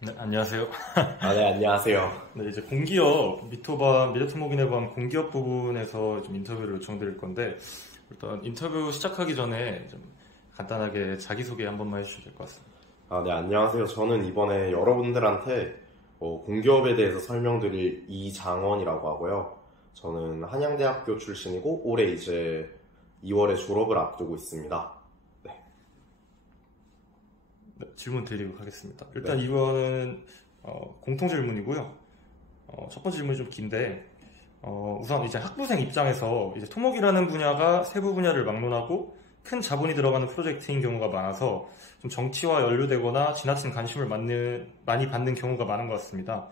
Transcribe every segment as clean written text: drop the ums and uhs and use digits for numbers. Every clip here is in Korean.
네, 안녕하세요. 네, 안녕하세요. 네, 이제 공기업, 미토반, 미래토목인해반 공기업 부분에서 좀 인터뷰를 요청드릴 건데, 일단 인터뷰 시작하기 전에 좀 간단하게 자기소개 한 번만 해주셔야 될 것 같습니다. 네, 안녕하세요. 저는 이번에 여러분들한테 공기업에 대해서 설명드릴 이장원이라고 하고요. 저는 한양대학교 출신이고, 올해 이제 2월에 졸업을 앞두고 있습니다. 네. 네, 질문 드리도록 하겠습니다. 일단 네. 이거는 공통 질문이고요. 첫 번째 질문이 좀 긴데, 우선 이제 학부생 입장에서 이제 토목이라는 분야가 세부 분야를 막론하고 큰 자본이 들어가는 프로젝트인 경우가 많아서 좀 정치와 연루되거나 지나친 관심을 많이 받는 경우가 많은 것 같습니다.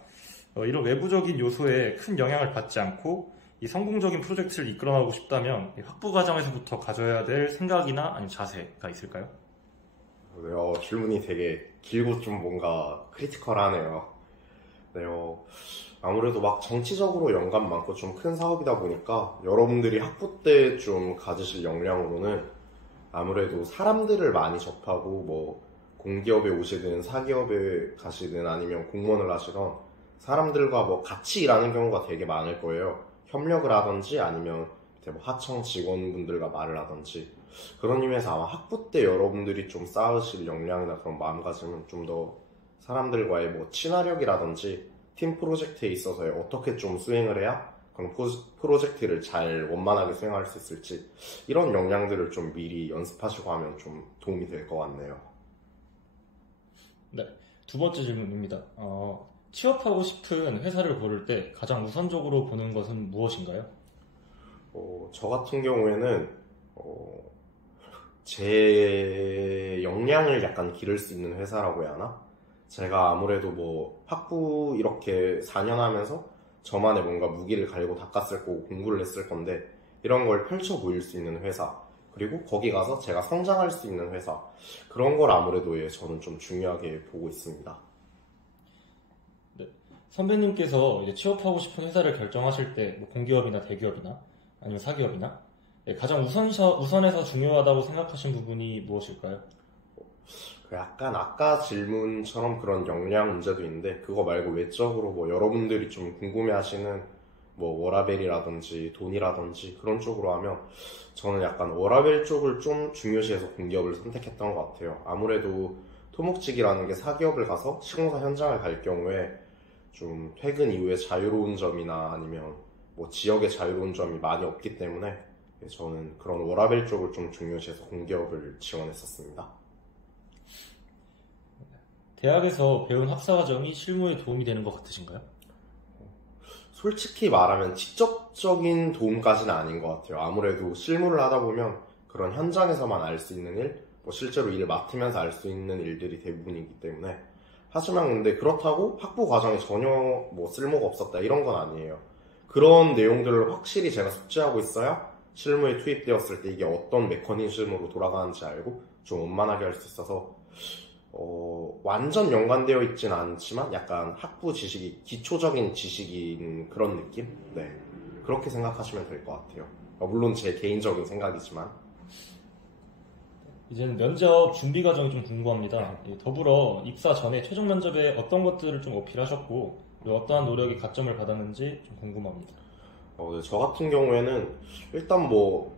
이런 외부적인 요소에 큰 영향을 받지 않고 이 성공적인 프로젝트를 이끌어나가고 싶다면 이 학부 과정에서부터 가져야 될 생각이나 아니면 자세가 있을까요? 네, 질문이 되게 길고 좀 뭔가 크리티컬하네요. 네, 아무래도 막 정치적으로 연관 많고 좀 큰 사업이다 보니까 여러분들이 학부 때 좀 가지실 역량으로는 아무래도 사람들을 많이 접하고 뭐 공기업에 오시든 사기업에 가시든 아니면 공무원을 하시던 사람들과 뭐 같이 일하는 경우가 되게 많을 거예요. 협력을 하든지 아니면 이제 뭐 하청 직원분들과 말을 하든지 그런 의미에서 아마 학부 때 여러분들이 좀 쌓으실 역량이나 그런 마음가짐은 좀 더 사람들과의 뭐 친화력이라든지 팀 프로젝트에 있어서 어떻게 좀 수행을 해야 그런 프로젝트를 잘 원만하게 수행할 수 있을지 이런 역량들을 좀 미리 연습하시고 하면 좀 도움이 될 것 같네요. 네. 두 번째 질문입니다. 취업하고 싶은 회사를 고를 때 가장 우선적으로 보는 것은 무엇인가요? 저 같은 경우에는 어, 제 역량을 약간 기를 수 있는 회사라고 해야 하나? 제가 아무래도 뭐 학부 이렇게 4년 하면서 저만의 뭔가 무기를 갈고 닦았을 거고 공부를 했을 건데 이런 걸 펼쳐 보일 수 있는 회사 그리고 거기 가서 제가 성장할 수 있는 회사 그런 걸 아무래도 저는 좀 중요하게 보고 있습니다. 네. 선배님께서 이제 취업하고 싶은 회사를 결정하실 때 뭐 공기업이나 대기업이나 아니면 사기업이나 가장 우선에서 중요하다고 생각하신 부분이 무엇일까요? 약간 아까 질문처럼 그런 역량 문제도 있는데 그거 말고 외적으로 뭐 여러분들이 좀 궁금해하시는 뭐 워라밸이라든지 돈이라든지 그런 쪽으로 하면 저는 약간 워라밸 쪽을 좀 중요시해서 공기업을 선택했던 것 같아요. 아무래도 토목직이라는 게 사기업을 가서 시공사 현장을 갈 경우에 좀 퇴근 이후에 자유로운 점이나 아니면 뭐 지역의 자유로운 점이 많이 없기 때문에 저는 그런 워라밸 쪽을 좀 중요시해서 공기업을 지원했었습니다. 대학에서 배운 학사과정이 실무에 도움이 되는 것 같으신가요? 솔직히 말하면 직접적인 도움까지는 아닌 것 같아요. 아무래도 실무를 하다 보면 그런 현장에서만 알 수 있는 일, 뭐 실제로 일을 맡으면서 알 수 있는 일들이 대부분이기 때문에 하지만 근데 그렇다고 학부 과정에 전혀 뭐 쓸모가 없었다 이런 건 아니에요. 그런 내용들을 확실히 제가 숙지하고 있어야 실무에 투입되었을 때 이게 어떤 메커니즘으로 돌아가는지 알고 좀 원만하게 할 수 있어서 완전 연관되어 있진 않지만 약간 학부 지식이 기초적인 지식인 그런 느낌? 네. 그렇게 생각하시면 될 것 같아요. 물론 제 개인적인 생각이지만. 이제는 면접 준비 과정이 좀 궁금합니다. 더불어 입사 전에 최종 면접에 어떤 것들을 좀 어필하셨고 그리고 어떠한 노력이 가점을 받았는지 좀 궁금합니다. 네, 저 같은 경우에는 일단 뭐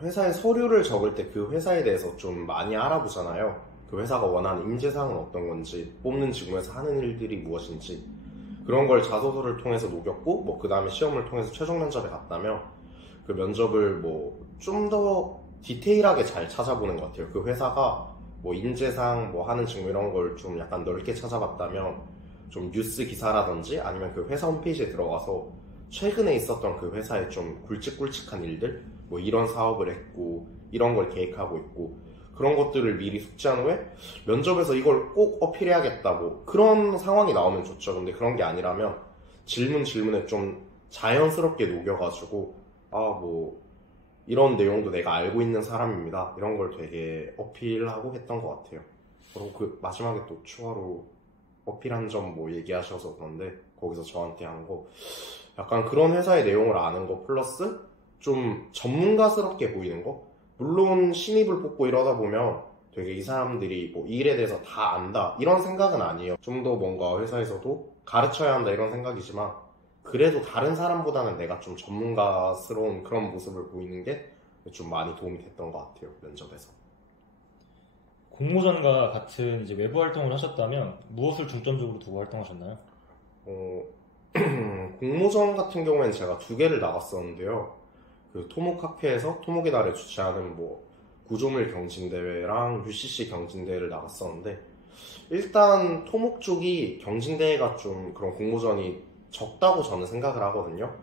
회사에 서류를 적을 때 그 회사에 대해서 좀 많이 알아보잖아요. 그 회사가 원하는 인재상은 어떤 건지, 뽑는 직무에서 하는 일들이 무엇인지 그런 걸 자소서를 통해서 녹였고 뭐 그 다음에 시험을 통해서 최종 면접에 갔다면 그 면접을 뭐 좀 더 디테일하게 잘 찾아보는 것 같아요. 그 회사가 뭐 인재상 뭐 하는 직무 이런 걸 좀 약간 넓게 찾아봤다면 좀 뉴스 기사라든지 아니면 그 회사 홈페이지에 들어가서 최근에 있었던 그 회사의 좀 굵직굵직한 일들 뭐 이런 사업을 했고 이런 걸 계획하고 있고 그런 것들을 미리 숙지한 후에 면접에서 이걸 꼭 어필해야겠다 뭐 그런 상황이 나오면 좋죠. 근데 그런 게 아니라면 질문에 좀 자연스럽게 녹여가지고 뭐 이런 내용도 내가 알고 있는 사람입니다 이런 걸 되게 어필하고 했던 것 같아요. 그리고 그 마지막에 또 추가로 어필한 점 뭐 얘기하셔서 그런데 거기서 저한테 한 거 약간 그런 회사의 내용을 아는 거 플러스 좀 전문가스럽게 보이는 거. 물론 신입을 뽑고 이러다 보면 되게 이 사람들이 뭐 이 일에 대해서 다 안다 이런 생각은 아니에요. 좀 더 뭔가 회사에서도 가르쳐야 한다 이런 생각이지만 그래도 다른 사람보다는 내가 좀 전문가스러운 그런 모습을 보이는 게 좀 많이 도움이 됐던 것 같아요, 면접에서. 공모전과 같은 이제 외부 활동을 하셨다면 무엇을 중점적으로 두고 활동하셨나요? 어, 공모전 같은 경우에는 제가 2개를 나갔었는데요. 그 토목학회에서 토목의 달에 주최하는 뭐 구조물 경진대회랑 UCC 경진대회를 나갔었는데, 일단 토목 쪽이 경진대회가 좀 그런 공모전이 적다고 저는 생각을 하거든요.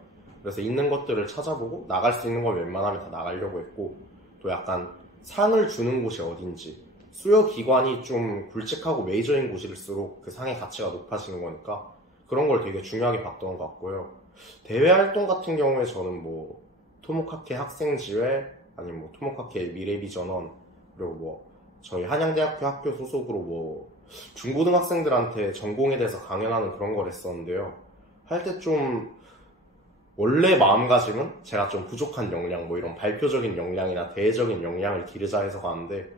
그래서 있는 것들을 찾아보고 나갈 수 있는 걸 웬만하면 다 나가려고 했고, 또 약간 상을 주는 곳이 어딘지, 수요 기관이 좀 굵직하고 메이저인 곳일수록 그 상의 가치가 높아지는 거니까 그런 걸 되게 중요하게 봤던 것 같고요. 대외 활동 같은 경우에 저는 뭐 토목학회 학생지회, 아니면 뭐 토목학회 미래비전원, 그리고 뭐 저희 한양대학교 학교 소속으로 뭐 중고등학생들한테 전공에 대해서 강연하는 그런 걸 했었는데요. 할 때 좀 원래 마음가짐은 제가 좀 부족한 역량, 뭐 이런 발표적인 역량이나 대외적인 역량을 기르자 해서 가는데,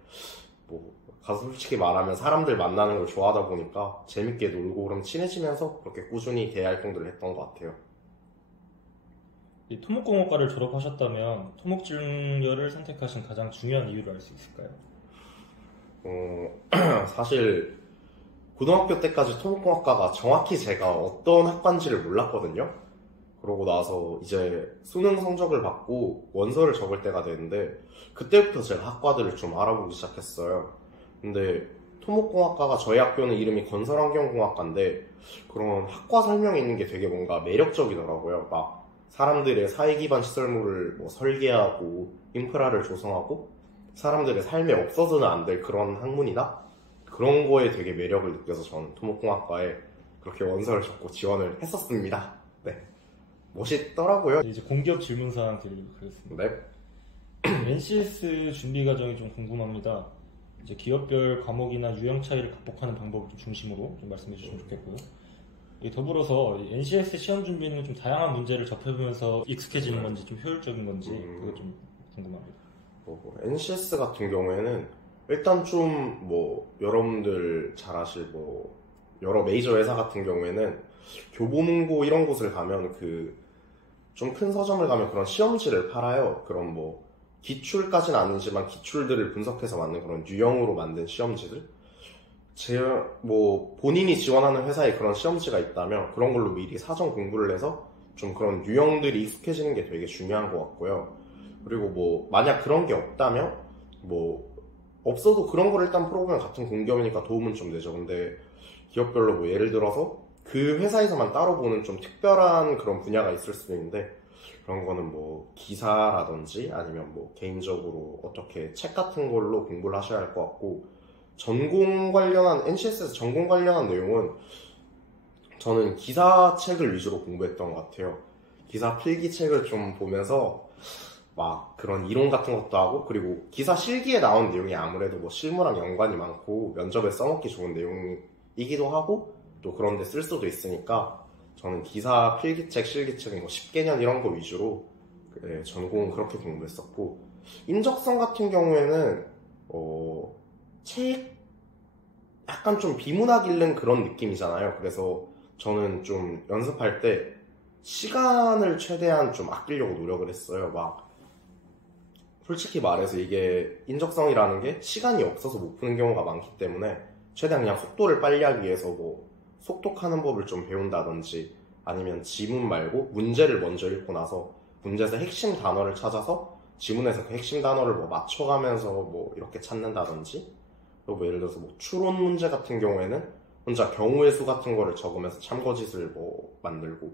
뭐 가서 솔직히 말하면 사람들 만나는 걸 좋아하다 보니까 재밌게 놀고 그럼 친해지면서 그렇게 꾸준히 대외 활동들을 했던 것 같아요. 이 토목공학과를 졸업하셨다면 토목질료를 선택하신 가장 중요한 이유를 알 수 있을까요? 사실 고등학교 때까지 토목공학과가 정확히 제가 어떤 학과인지를 몰랐거든요. 그러고 나서 이제 수능 성적을 받고 원서를 적을 때가 되는데, 그때부터 제가 학과들을 좀 알아보기 시작했어요. 근데 토목공학과가, 저희 학교는 이름이 건설환경공학과인데 그런 학과 설명이 있는 게 되게 뭔가 매력적이더라고요. 막 사람들의 사회기반 시설물을 뭐 설계하고 인프라를 조성하고 사람들의 삶에 없어서는 안 될 그런 학문이다? 그런 거에 되게 매력을 느껴서 저는 토목공학과에 그렇게 원서를 적고 지원을 했었습니다. 네. 멋있더라고요. 이제 공기업 질문사항 드리려고 그랬습니다. 네. NCS 준비 과정이 좀 궁금합니다. 이제 기업별 과목이나 유형 차이를 극복하는 방법을 좀 중심으로 좀 말씀해 주시면 좋겠고요. 더불어서 NCS 시험 준비는 좀 다양한 문제를 접해보면서 익숙해지는 건지 좀 효율적인 건지 그거 좀 궁금합니다. NCS 같은 경우에는 일단 좀 뭐 여러분들 잘 아실 뭐 여러 메이저 회사 같은 경우에는 교보문고 이런 곳을 가면 그 좀 큰 서점을 가면 그런 시험지를 팔아요. 그런 뭐 기출까지는 아니지만 기출들을 분석해서 만든 그런 유형으로 만든 시험지들. 뭐 본인이 지원하는 회사에 그런 시험지가 있다면 그런 걸로 미리 사전 공부를 해서 좀 그런 유형들이 익숙해지는 게 되게 중요한 것 같고요. 그리고 뭐 만약 그런 게 없다면 뭐 없어도 그런 걸 일단 풀어보면 같은 공기업이니까 도움은 좀 되죠. 근데 기업별로 뭐 예를 들어서 그 회사에서만 따로 보는 좀 특별한 그런 분야가 있을 수도 있는데, 그런 거는 뭐 기사라든지 아니면 뭐 개인적으로 어떻게 책 같은 걸로 공부를 하셔야 할 것 같고, 전공 관련한 NCS에서 전공 관련한 내용은 저는 기사 책을 위주로 공부했던 것 같아요. 기사 필기 책을 좀 보면서 막 그런 이론 같은 것도 하고, 그리고 기사 실기에 나온 내용이 아무래도 뭐 실무랑 연관이 많고 면접에 써먹기 좋은 내용이기도 하고 또 그런데 쓸 수도 있으니까 저는 기사 필기책, 실기책, 뭐 10개년 이런 거 위주로 전공은 그렇게 공부했었고, 인적성 같은 경우에는 책 약간 좀 비문학 읽는 그런 느낌이잖아요. 그래서 저는 좀 연습할 때 시간을 최대한 좀 아끼려고 노력을 했어요. 막 솔직히 말해서 이게 인적성이라는 게 시간이 없어서 못 푸는 경우가 많기 때문에 최대한 그냥 속도를 빨리 하기 위해서 뭐 속독하는 법을 좀 배운다든지, 아니면 지문 말고 문제를 먼저 읽고 나서 문제에서 핵심 단어를 찾아서 지문에서 그 핵심 단어를 뭐 맞춰가면서 뭐 이렇게 찾는다든지, 그리고 뭐 예를 들어서 뭐 추론 문제 같은 경우에는 혼자 경우의 수 같은 거를 적으면서 참거짓을 뭐 만들고,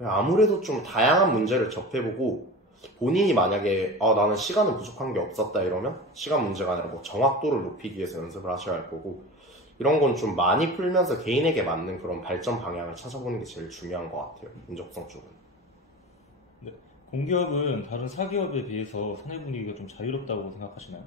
아무래도 좀 다양한 문제를 접해보고 본인이 만약에 나는 시간은 부족한 게 없었다 이러면 시간 문제가 아니라 뭐 정확도를 높이기 위해서 연습을 하셔야 할 거고, 이런 건 좀 많이 풀면서 개인에게 맞는 그런 발전 방향을 찾아보는 게 제일 중요한 것 같아요. 인적성 쪽은. 네. 공기업은 다른 사기업에 비해서 사내 분위기가 좀 자유롭다고 생각하시나요?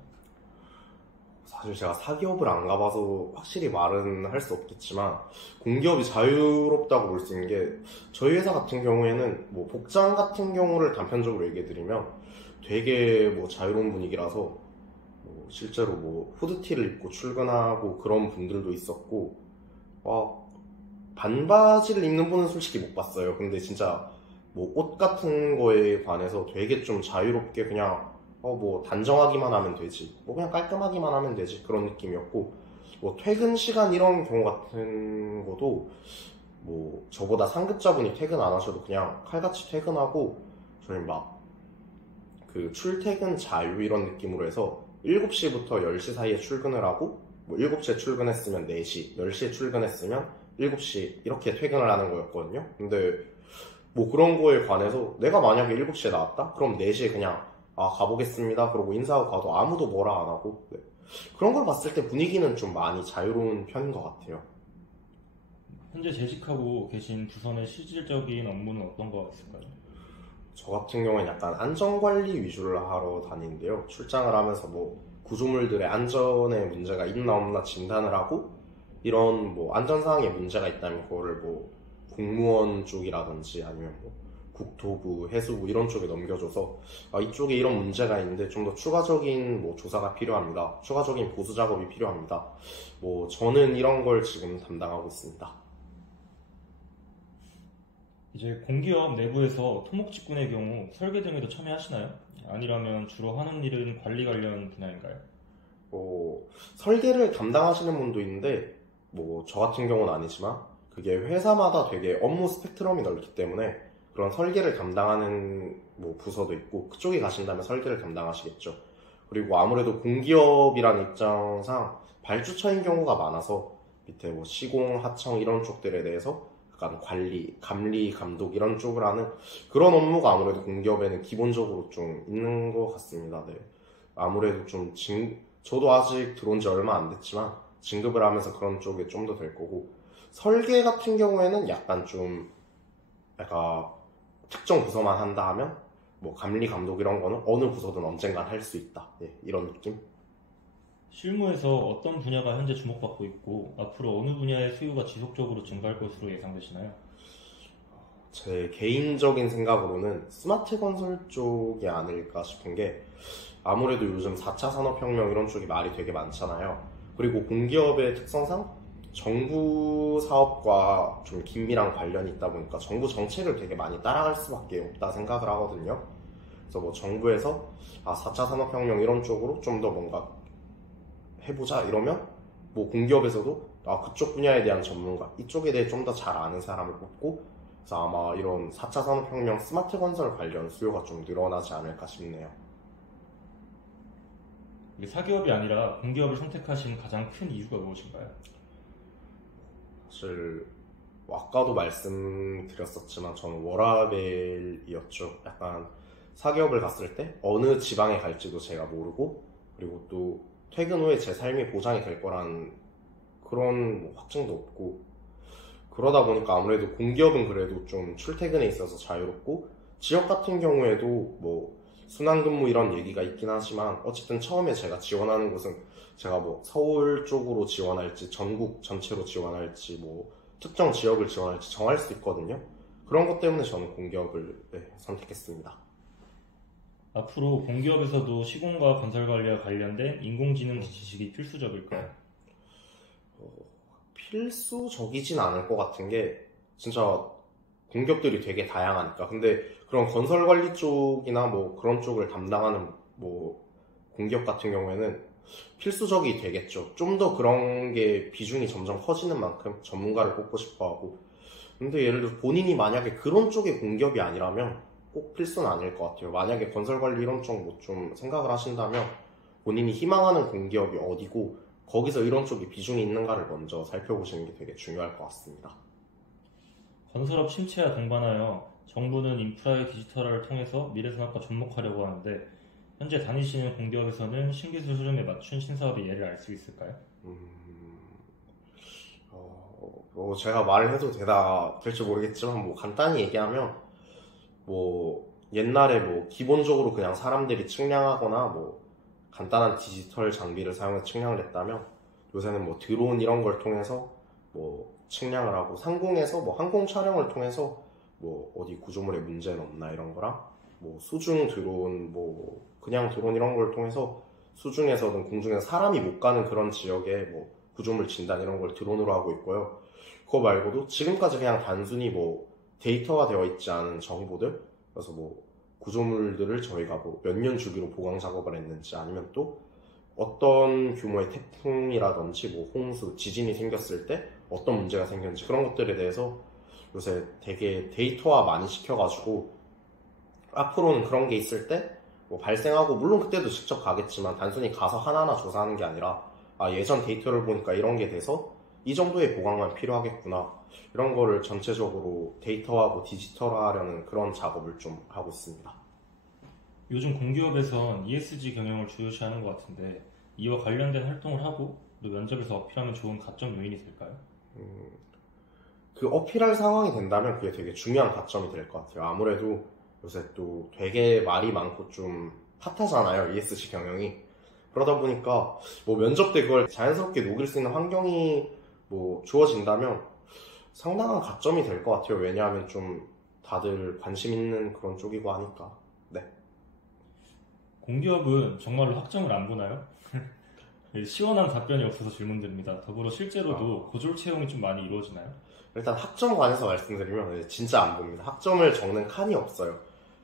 사실 제가 사기업을 안 가봐서 확실히 말은 할 수 없겠지만, 공기업이 자유롭다고 볼 수 있는 게, 저희 회사 같은 경우에는 뭐 복장 같은 경우를 단편적으로 얘기해드리면 되게 뭐 자유로운 분위기라서 실제로 뭐 후드티를 입고 출근하고 그런 분들도 있었고, 반바지를 입는 분은 솔직히 못 봤어요. 근데 진짜 뭐 옷 같은 거에 관해서 되게 좀 자유롭게 그냥 뭐 단정하기만 하면 되지, 뭐 그냥 깔끔하기만 하면 되지, 그런 느낌이었고, 뭐 퇴근 시간 이런 경우 같은 것도 뭐 저보다 상급자분이 퇴근 안 하셔도 그냥 칼같이 퇴근하고, 저희 막 그 출퇴근 자유 이런 느낌으로 해서 7시부터 10시 사이에 출근을 하고, 뭐 7시에 출근했으면 4시, 10시에 출근했으면 7시 이렇게 퇴근을 하는 거였거든요. 근데 뭐 그런 거에 관해서 내가 만약에 7시에 나왔다? 그럼 4시에 그냥 가보겠습니다 그러고 인사하고 가도 아무도 뭐라 안 하고, 네. 그런 걸 봤을 때 분위기는 좀 많이 자유로운 편인 것 같아요. 현재 재직하고 계신 부서의 실질적인 업무는 어떤 거 있을까요? 저 같은 경우에는 약간 안전관리 위주를 하러 다니는데요. 출장을 하면서 뭐 구조물들의 안전에 문제가 있나 없나 진단을 하고, 이런 뭐 안전사항에 문제가 있다면 그거를 뭐 공무원 쪽이라든지 아니면 뭐 국토부, 해수부 이런 쪽에 넘겨줘서 이쪽에 이런 문제가 있는데 좀 더 추가적인 뭐 조사가 필요합니다, 추가적인 보수 작업이 필요합니다, 뭐 저는 이런 걸 지금 담당하고 있습니다. 이제 공기업 내부에서 토목직군의 경우 설계 등에도 참여하시나요? 아니라면 주로 하는 일은 관리 관련 분야인가요? 설계를 담당하시는 분도 있는데 뭐 저 같은 경우는 아니지만 그게 회사마다 되게 업무 스펙트럼이 넓기 때문에 그런 설계를 담당하는 뭐 부서도 있고, 그쪽에 가신다면 설계를 담당하시겠죠. 그리고 아무래도 공기업이라는 입장상 발주처인 경우가 많아서 밑에 뭐 시공, 하청 이런 쪽들에 대해서 약간 관리, 감리, 감독 이런 쪽을 하는 그런 업무가 아무래도 공기업에는 기본적으로 좀 있는 것 같습니다. 네. 아무래도 좀 저도 아직 들어온 지 얼마 안 됐지만 진급을 하면서 그런 쪽에 좀 더 될 거고, 설계 같은 경우에는 약간 특정 부서만 한다 하면 뭐 감리, 감독 이런 거는 어느 부서든 언젠간 할 수 있다, 네, 이런 느낌? 실무에서 어떤 분야가 현재 주목받고 있고 앞으로 어느 분야의 수요가 지속적으로 증가할 것으로 예상되시나요? 제 개인적인 생각으로는 스마트 건설 쪽이 아닐까 싶은 게, 아무래도 요즘 4차 산업혁명 이런 쪽이 말이 되게 많잖아요. 그리고 공기업의 특성상 정부 사업과 좀 긴밀한 관련이 있다 보니까 정부 정책을 되게 많이 따라갈 수밖에 없다 생각을 하거든요. 그래서 뭐 정부에서 4차 산업혁명 이런 쪽으로 좀 더 뭔가 해보자 이러면 뭐 공기업에서도 그쪽 분야에 대한 전문가, 이쪽에 대해 좀 더 잘 아는 사람을 뽑고, 그래서 아마 이런 4차 산업혁명 스마트 건설 관련 수요가 좀 늘어나지 않을까 싶네요. 사기업이 아니라 공기업을 선택하신 가장 큰 이유가 무엇인가요? 사실 아까도 말씀드렸었지만 저는 워라밸이었죠. 약간 사기업을 갔을 때 어느 지방에 갈지도 제가 모르고, 그리고 또 퇴근 후에 제 삶이 보장이 될 거란 그런 뭐 확증도 없고, 그러다 보니까 아무래도 공기업은 그래도 좀 출퇴근에 있어서 자유롭고, 지역 같은 경우에도 뭐 순환근무 이런 얘기가 있긴 하지만 어쨌든 처음에 제가 지원하는 곳은 제가 뭐 서울 쪽으로 지원할지 전국 전체로 지원할지 뭐 특정 지역을 지원할지 정할 수 있거든요. 그런 것 때문에 저는 공기업을 선택했습니다. 앞으로 공기업에서도 시공과 건설 관리와 관련된 인공지능 지식이 필수적일까요? 필수적이진 않을 것 같은 게, 진짜 공기업들이 되게 다양하니까. 근데 그런 건설 관리 쪽이나 뭐 그런 쪽을 담당하는 뭐 공기업 같은 경우에는 필수적이 되겠죠. 좀 더 그런 게 비중이 점점 커지는 만큼 전문가를 뽑고 싶어 하고. 근데 예를 들어 본인이 만약에 그런 쪽의 공기업이 아니라면 꼭 필수는 아닐 것 같아요. 만약에 건설 관리 이런 쪽 뭐 좀 생각을 하신다면 본인이 희망하는 공기업이 어디고 거기서 이런 쪽이 비중이 있는가를 먼저 살펴보시는 게 되게 중요할 것 같습니다. 건설업 침체와 동반하여 정부는 인프라의 디지털화를 통해서 미래산업과 접목하려고 하는데 현재 다니시는 공기업에서는 신기술 흐름에 맞춘 신사업의 예를 알 수 있을까요? 제가 말을 해도 될지 모르겠지만 뭐 간단히 얘기하면, 뭐 옛날에 뭐 기본적으로 그냥 사람들이 측량하거나 뭐 간단한 디지털 장비를 사용해서 측량을 했다면, 요새는 뭐 드론 이런 걸 통해서 뭐 측량을 하고, 상공에서 뭐 항공 촬영을 통해서 뭐 어디 구조물에 문제는 없나 이런 거랑, 뭐 수중 드론, 뭐 그냥 드론 이런 걸 통해서 수중에서든 공중에서 사람이 못 가는 그런 지역에 뭐 구조물 진단 이런 걸 드론으로 하고 있고요. 그거 말고도 지금까지 그냥 단순히 뭐 데이터화 되어 있지 않은 정보들, 그래서 뭐 구조물들을 저희가 뭐 몇 년 주기로 보강 작업을 했는지, 아니면 또 어떤 규모의 태풍이라든지 뭐 홍수, 지진이 생겼을 때 어떤 문제가 생겼는지, 그런 것들에 대해서 요새 되게 데이터화 많이 시켜가지고 앞으로는 그런 게 있을 때 뭐 발생하고, 물론 그때도 직접 가겠지만 단순히 가서 하나하나 조사하는 게 아니라 예전 데이터를 보니까 이런 게 돼서 이 정도의 보강만 필요하겠구나, 이런 거를 전체적으로 데이터화하고 디지털화하려는 그런 작업을 좀 하고 있습니다. 요즘 공기업에선 ESG 경영을 주요시하는 것 같은데 이와 관련된 활동을 하고 또 면접에서 어필하면 좋은 가점 요인이 될까요? 그 어필할 상황이 된다면 그게 되게 중요한 가점이 될 것 같아요. 아무래도 요새 또 되게 말이 많고 좀 핫하잖아요, ESG 경영이. 그러다 보니까 뭐 면접 때 그걸 자연스럽게 녹일 수 있는 환경이 뭐 주어진다면 상당한 가점이 될 것 같아요. 왜냐하면 좀 다들 관심 있는 그런 쪽이고 하니까. 네. 공기업은 정말로 학점을 안 보나요? 시원한 답변이 없어서 질문드립니다. 더불어 실제로도 고졸 채용이 좀 많이 이루어지나요? 일단 학점 관해서 말씀드리면 진짜 안 봅니다. 학점을 적는 칸이 없어요.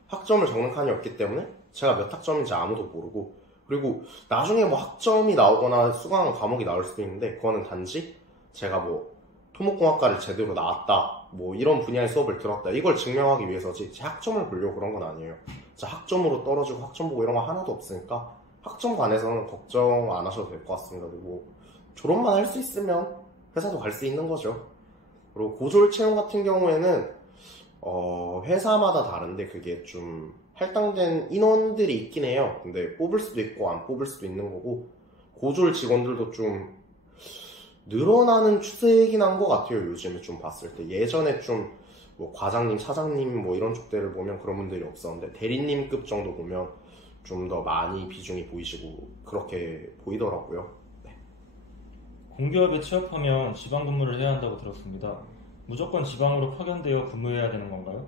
학점을 적는 칸이 없기 때문에 제가 몇 학점인지 아무도 모르고, 그리고 나중에 뭐 학점이 나오거나 수강 과목이 나올 수도 있는데 그거는 단지 제가 뭐 토목공학과를 제대로 나왔다, 뭐 이런 분야의 수업을 들었다, 이걸 증명하기 위해서지 제 학점을 보려고 그런 건 아니에요. 제 학점으로 떨어지고 학점 보고 이런 거 하나도 없으니까 학점 관해서는 걱정 안 하셔도 될 것 같습니다. 그리고 졸업만 할 수 있으면 회사도 갈 수 있는 거죠. 그리고 고졸 채용 같은 경우에는 회사마다 다른데 그게 좀 할당된 인원들이 있긴 해요. 근데 뽑을 수도 있고 안 뽑을 수도 있는 거고, 고졸 직원들도 좀 늘어나는 추세이긴 한 것 같아요. 요즘에 좀 봤을 때. 예전에 좀 뭐 과장님, 차장님 뭐 이런 쪽들을 보면 그런 분들이 없었는데 대리님급 정도 보면 좀 더 많이 비중이 보이시고 그렇게 보이더라고요. 네. 공기업에 취업하면 지방 근무를 해야 한다고 들었습니다. 무조건 지방으로 파견되어 근무해야 되는 건가요?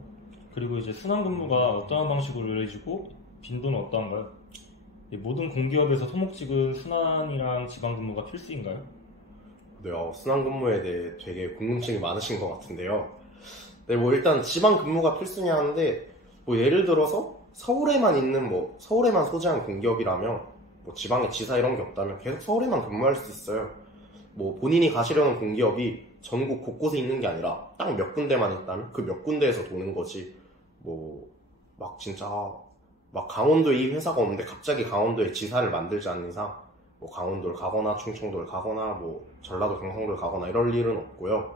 그리고 이제 순환 근무가 어떠한 방식으로 이루어지고 빈도는 어떠한가요? 모든 공기업에서 토목직은 순환이랑 지방 근무가 필수인가요? 네, 순환 근무에 대해 되게 궁금증이 많으신 것 같은데요. 네, 뭐 일단 지방 근무가 필수냐 하는데, 뭐 예를 들어서 서울에만 있는 뭐 서울에만 소재한 공기업이라면 뭐 지방에 지사 이런 게 없다면 계속 서울에만 근무할 수 있어요. 뭐 본인이 가시려는 공기업이 전국 곳곳에 있는 게 아니라 딱 몇 군데만 있다면 그 몇 군데에서 도는 거지. 뭐 막 진짜 막 강원도에 이 회사가 없는데 갑자기 강원도에 지사를 만들지 않는 이상 뭐 강원도를 가거나 충청도를 가거나 뭐 전라도 경상도를 가거나 이럴 일은 없고요.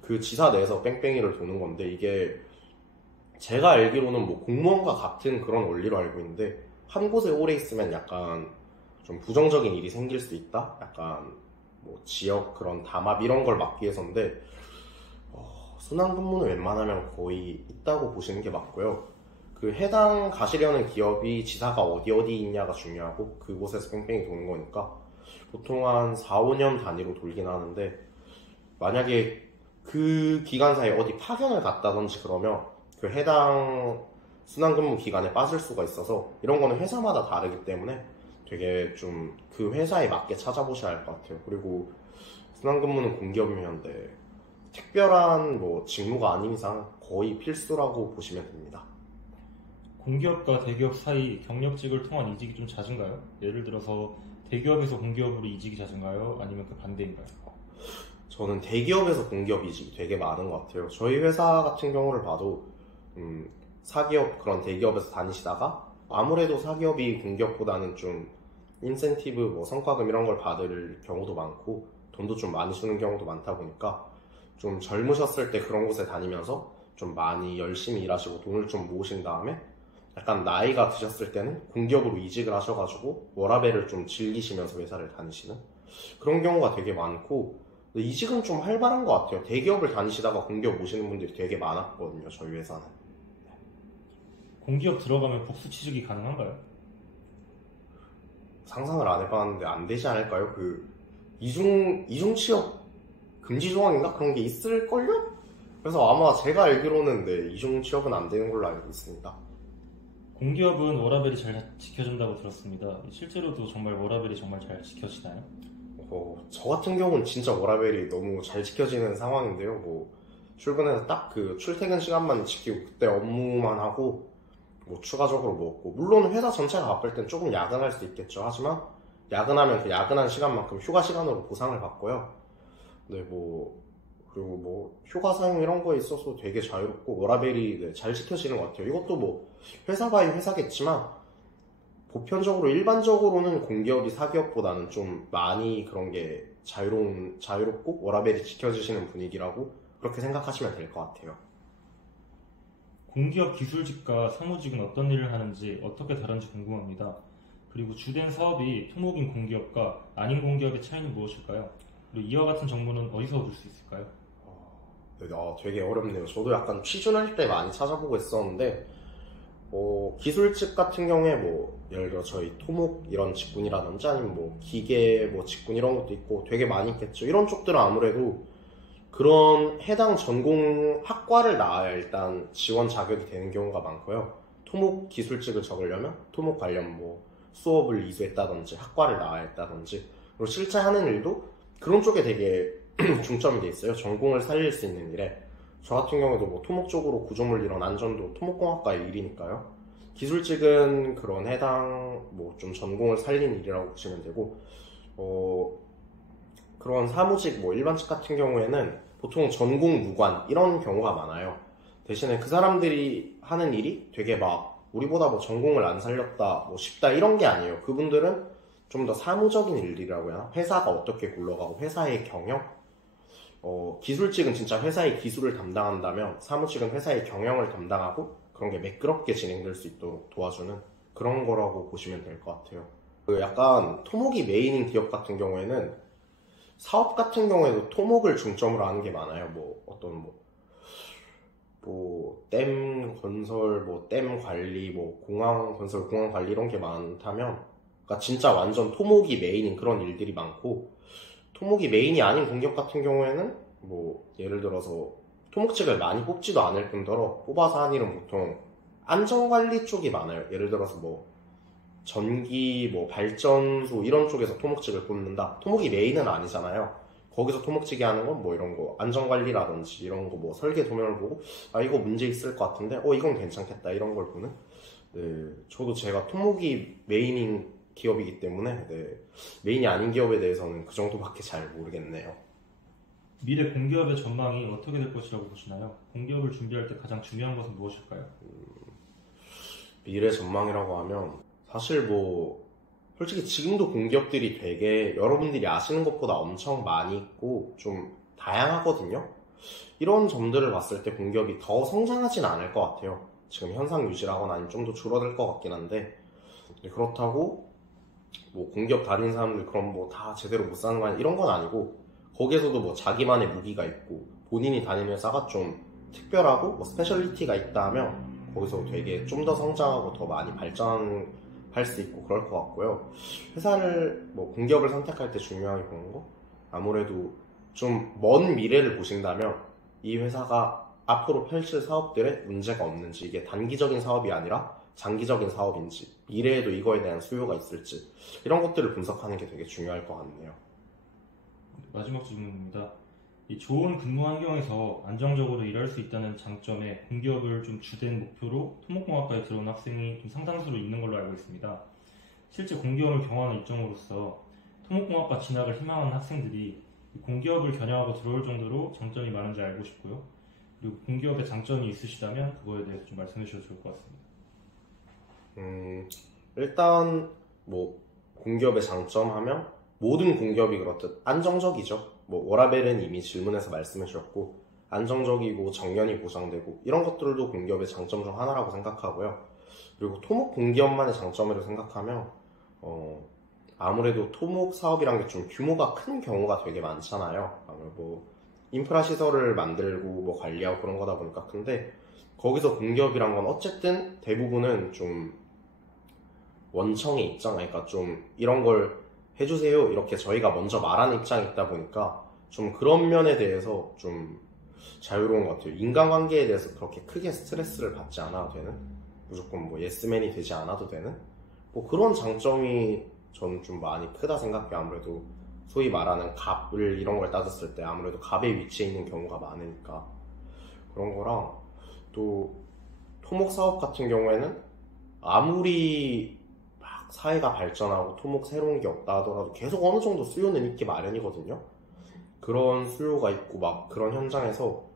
그 지사 내에서 뺑뺑이를 도는 건데, 이게 제가 알기로는 뭐 공무원과 같은 그런 원리로 알고 있는데, 한 곳에 오래 있으면 약간 좀 부정적인 일이 생길 수 있다? 약간 뭐 지역 그런 담합 이런 걸 막기 위해서인데, 순환 근무는 웬만하면 거의 있다고 보시는 게 맞고요. 그 해당 가시려는 기업이 지사가 어디 있냐가 중요하고 그곳에서 뺑뺑이 도는 거니까 보통 한 4, 5년 단위로 돌긴 하는데, 만약에 그 기간사이에 어디 파견을 갔다든지 그러면 그 해당 순환근무 기간에 빠질 수가 있어서, 이런 거는 회사마다 다르기 때문에 되게 좀 그 회사에 맞게 찾아보셔야 할 것 같아요. 그리고 순환근무는 공기업이면 특별한 뭐 직무가 아닌 이상 거의 필수라고 보시면 됩니다. 공기업과 대기업 사이 경력직을 통한 이직이 좀 잦은가요? 예를 들어서 대기업에서 공기업으로 이직이 잦은가요? 아니면 그 반대인가요? 저는 대기업에서 공기업 이직이 되게 많은 것 같아요. 저희 회사 같은 경우를 봐도 사기업 그런 대기업에서 다니시다가 아무래도 사기업이 공기업보다는 좀 인센티브 뭐 성과금 이런 걸 받을 경우도 많고 돈도 좀 많이 주는 경우도 많다 보니까 좀 젊으셨을 때 그런 곳에 다니면서 좀 많이 열심히 일하시고 돈을 좀 모으신 다음에 약간 나이가 드셨을 때는 공기업으로 이직을 하셔가지고 워라밸을 좀 즐기시면서 회사를 다니시는 그런 경우가 되게 많고, 이직은 좀 활발한 것 같아요. 대기업을 다니시다가 공기업 오시는 분들이 되게 많았거든요, 저희 회사는. 공기업 들어가면 복수 취직이 가능한가요? 상상을 안 해봤는데 안 되지 않을까요? 그 이중 취업 금지 조항인가 그런 게 있을걸요? 그래서 아마 제가 알기로는 이중 취업은 안 되는 걸로 알고 있습니다. 공기업은 워라밸이 잘 지켜진다고 들었습니다. 실제로도 정말 워라밸이 정말 잘 지켜지나요? 저 같은 경우는 진짜 워라밸이 너무 잘 지켜지는 상황인데요. 뭐 출근해서 딱 그 출퇴근 시간만 지키고 그때 업무만 하고 뭐 추가적으로 뭐 없고, 물론 회사 전체가 바쁠 땐 조금 야근할 수 있겠죠. 하지만 야근하면 그 야근한 시간만큼 휴가 시간으로 보상을 받고요. 네, 뭐 그리고 뭐 휴가 사용 이런 거에 있어서 되게 자유롭고 워라밸이 네, 잘 지켜지는 것 같아요. 이것도 뭐 회사 바이 회사겠지만 보편적으로 일반적으로는 공기업이 사기업보다는 좀 많이 그런 게 자유롭고 워라밸이 지켜지시는 분위기라고 그렇게 생각하시면 될 것 같아요. 공기업 기술직과 사무직은 어떤 일을 하는지 어떻게 다른지 궁금합니다. 그리고 주된 사업이 토목인 공기업과 아닌 공기업의 차이는 무엇일까요? 그리고 이와 같은 정보는 어디서 얻을 수 있을까요? 네, 되게 어렵네요. 저도 약간 취준할 때 많이 찾아보고 있었는데 기술직 같은 경우에 뭐 예를 들어 저희 토목 이런 직군이라든지 아니면 뭐 기계 뭐 직군 이런 것도 있고 되게 많이 있겠죠. 이런 쪽들은 아무래도 그런 해당 전공 학과를 나와야 일단 지원 자격이 되는 경우가 많고요. 토목 기술직을 적으려면 토목 관련 뭐 수업을 이수했다든지 학과를 나와야 했다든지, 그리고 실제 하는 일도 그런 쪽에 되게 중점이 돼 있어요. 전공을 살릴 수 있는 일에. 저 같은 경우도 뭐 토목 쪽으로 구조물 이런 안전도 토목공학과의 일이니까요. 기술직은 그런 해당 뭐 좀 전공을 살린 일이라고 보시면 되고, 그런 사무직 뭐 일반직 같은 경우에는 보통 전공 무관 이런 경우가 많아요. 대신에 그 사람들이 하는 일이 되게 막 우리보다 뭐 전공을 안 살렸다 뭐 쉽다 이런 게 아니에요. 그분들은 좀 더 사무적인 일이라고 해야 하나? 회사가 어떻게 굴러가고 회사의 경영? 기술직은 진짜 회사의 기술을 담당한다면 사무직은 회사의 경영을 담당하고 그런 게 매끄럽게 진행될 수 있도록 도와주는 그런 거라고 보시면 될 것 같아요. 약간 토목이 메인인 기업 같은 경우에는 사업 같은 경우에도 토목을 중점으로 하는 게 많아요. 뭐 어떤 댐 건설, 뭐 댐 관리, 뭐 공항 건설, 공항 관리 이런 게 많다면, 그러니까 진짜 완전 토목이 메인인 그런 일들이 많고, 토목이 메인이 아닌 공기업 같은 경우에는 뭐 예를 들어서 토목직을 많이 뽑지도 않을 뿐더러 뽑아서 한 일은 보통 안전관리 쪽이 많아요. 예를 들어서 뭐 전기, 뭐 발전소 이런 쪽에서 토목직을 뽑는다. 토목이 메인은 아니잖아요. 거기서 토목직이 하는 건 뭐 이런 거 안전관리라든지 이런 거 뭐 설계 도면을 보고 이거 문제 있을 것 같은데 이건 괜찮겠다 이런 걸 보는. 네, 저도 제가 토목이 메인인 기업이기 때문에 메인이 아닌 기업에 대해서는 그 정도밖에 잘 모르겠네요. 미래 공기업의 전망이 어떻게 될 것이라고 보시나요? 공기업을 준비할 때 가장 중요한 것은 무엇일까요? 미래 전망이라고 하면 사실 뭐 솔직히 지금도 공기업들이 되게 여러분들이 아시는 것보다 엄청 많이 있고 좀 다양하거든요. 이런 점들을 봤을 때 공기업이 더 성장하진 않을 것 같아요. 지금 현상 유지라거나 아니면 좀 더 줄어들 것 같긴 한데, 그렇다고 뭐 공기업 다니는 사람들 그럼 뭐 다 제대로 못 사는 거 아니야 이런 건 아니고, 거기에서도 뭐 자기만의 무기가 있고 본인이 다니는 회사가 좀 특별하고 뭐 스페셜리티가 있다 하면 거기서 되게 좀 더 성장하고 더 많이 발전할 수 있고 그럴 것 같고요. 회사를 뭐 공기업을 선택할 때 중요하게 보는 거, 아무래도 좀 먼 미래를 보신다면 이 회사가 앞으로 펼칠 사업들에 문제가 없는지, 이게 단기적인 사업이 아니라 장기적인 사업인지, 미래에도 이거에 대한 수요가 있을지, 이런 것들을 분석하는 게 되게 중요할 것 같네요. 마지막 질문입니다. 이 좋은 근무 환경에서 안정적으로 일할 수 있다는 장점에 공기업을 좀 주된 목표로 토목공학과에 들어온 학생이 좀 상당수로 있는 걸로 알고 있습니다. 실제 공기업을 경험하는 입장으로서 토목공학과 진학을 희망하는 학생들이 공기업을 겨냥하고 들어올 정도로 장점이 많은지 알고 싶고요. 그리고 공기업의 장점이 있으시다면 그거에 대해서 좀 말씀해 주셔도 좋을 것 같습니다. 일단 뭐 공기업의 장점 하면 모든 공기업이 그렇듯 안정적이죠. 뭐 워라벨은 이미 질문에서 말씀해 주셨고 안정적이고 정년이 보장되고 이런 것들도 공기업의 장점 중 하나라고 생각하고요. 그리고 토목 공기업만의 장점으로 생각하면 아무래도 토목 사업이란 게 좀 규모가 큰 경우가 되게 많잖아요. 뭐 인프라 시설을 만들고 뭐 관리하고 그런 거다 보니까. 근데 거기서 공기업이란 건 어쨌든 대부분은 좀 원청의 입장, 그러니까 좀 이런 걸 해주세요 이렇게 저희가 먼저 말하는 입장이 있다 보니까 좀 그런 면에 대해서 좀 자유로운 것 같아요. 인간관계에 대해서 그렇게 크게 스트레스를 받지 않아도 되는. 무조건 뭐 예스맨이 되지 않아도 되는 뭐 그런 장점이 저는 좀 많이 크다 생각해요. 아무래도 소위 말하는 갑을 이런 걸 따졌을 때 아무래도 갑의 위치에 있는 경우가 많으니까 그런 거랑 또 토목 사업 같은 경우에는 아무리 막 사회가 발전하고 토목 새로운 게 없다 하더라도 계속 어느 정도 수요는 있기 마련이거든요. 그런 수요가 있고 막 그런 현장에서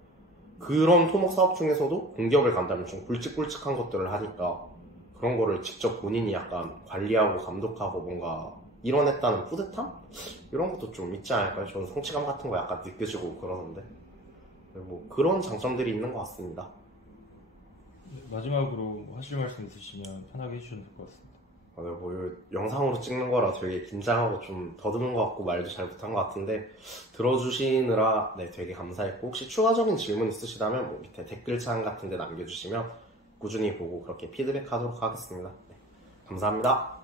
그런 토목 사업 중에서도 공기업을 간다면 좀 굵직굵직한 것들을 하니까 그런 거를 직접 본인이 약간 관리하고 감독하고 뭔가 이뤄냈다는 뿌듯함? 이런 것도 좀 있지 않을까요? 저는 성취감 같은 거 약간 느껴지고 그러는데 뭐 그런 장점들이 있는 것 같습니다. 네, 마지막으로 뭐 하실 말씀 있으시면 편하게 해주셔도 될 것 같습니다. 네, 뭐 이거 영상으로 찍는 거라 되게 긴장하고 좀 더듬은 것 같고 말도 잘 못한 것 같은데 들어주시느라 네, 되게 감사했고 혹시 추가적인 질문 있으시다면 뭐 밑에 댓글창 같은 데 남겨주시면 꾸준히 보고 그렇게 피드백하도록 하겠습니다. 네, 감사합니다.